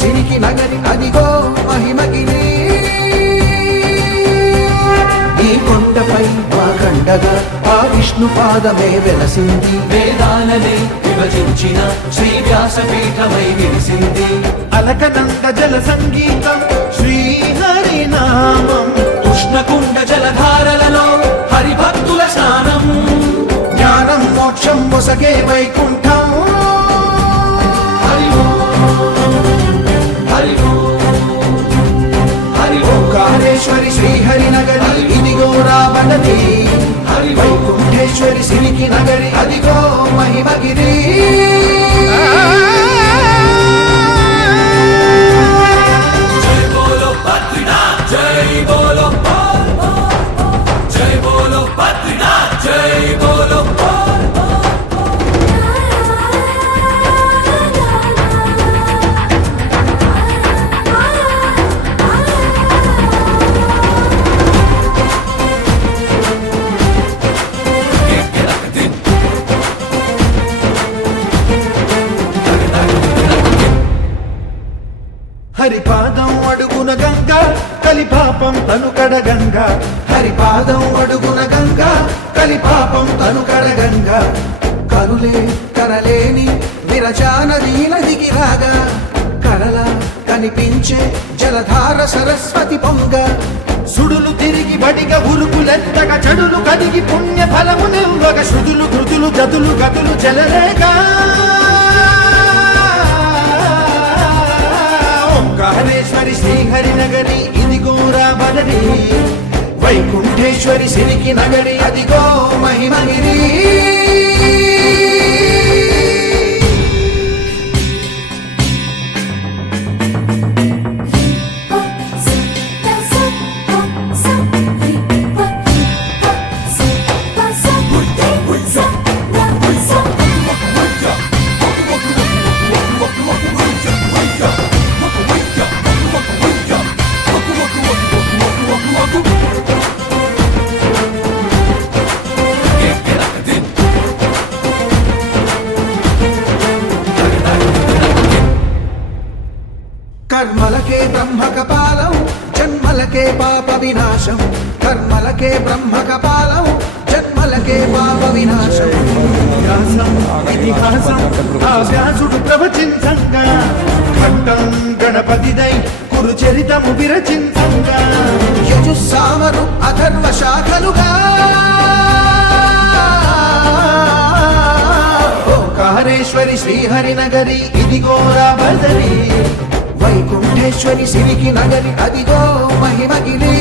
సిరికి నగరి అదిగో మహిమగిరి. ఈ కొండపై మా కండగా ఆ విష్ణు పాదమే వెలసింది. వేదాలనే విభజించిన శ్రీ వ్యాసపీఠమై విరిసింది. అలకనంద జల సంగీతం శ్రీహరి నామం. ఉష్ణకుండ జలధారలలో హరిభక్తుల స్నానం. జ్ఞానం మోక్షం మొసగే వైకుంఠం. హరి హరి హరి ఓంకారేశ్వరి శ్రీహరి నగరి ఇదిగో రాబడది. హరి వైకుంఠేశ్వరి సిరికి నగరి అదిగో మహిమగిరి. జై బోలో బద్రీనాథ్ జై బోలో జై బోలో బద్రీనాథ్ జై బోలో. హరిపాదం అడుగున గంగా కలిపాపం తనుకడ గంగా. హరిపాదం అడుగున గంగా కలిపాపం తనుకడ గంగా. కరులే కరలేని విరచానది నదికి రాగా కరలా కనిపించే జలధార సరస్వతి పొంగ. సుడులు తిరిగి బడిగా ఉరుకులెత్తగా చెడులు కడిగి పుణ్య ఫలము నివ్వగా శృతులు కృతులు గతులు గతులు జలరేగా. ఓంకారేశ్వరి శ్రీహరి నగరి ఇదిగో రాబడది. వైకుంఠేశ్వరి సిరికి నగరి అదిగో మహిమగిరి. కర్మలకే బ్రహ్మ కపాలం జన్మలకే పాప వినాశం. కర్మలకే బ్రహ్మ కపాలం జన్మలకే పాప వినాశం. వ్యాసం ఇతిహాసం ఆ వ్యాసుడు ప్రవచించంగా ఖండం గణపతిదై కురు చరితము విరచించంగా. యజుస్సామరు అథర్వ శాఖలుగా ఓంకారేశ్వరి శ్రీహరి నగరి ఇదిగో రాబడది. వైకుంఠేశ్వరి సిరికి నగరి అదిగో మహిమగిరి.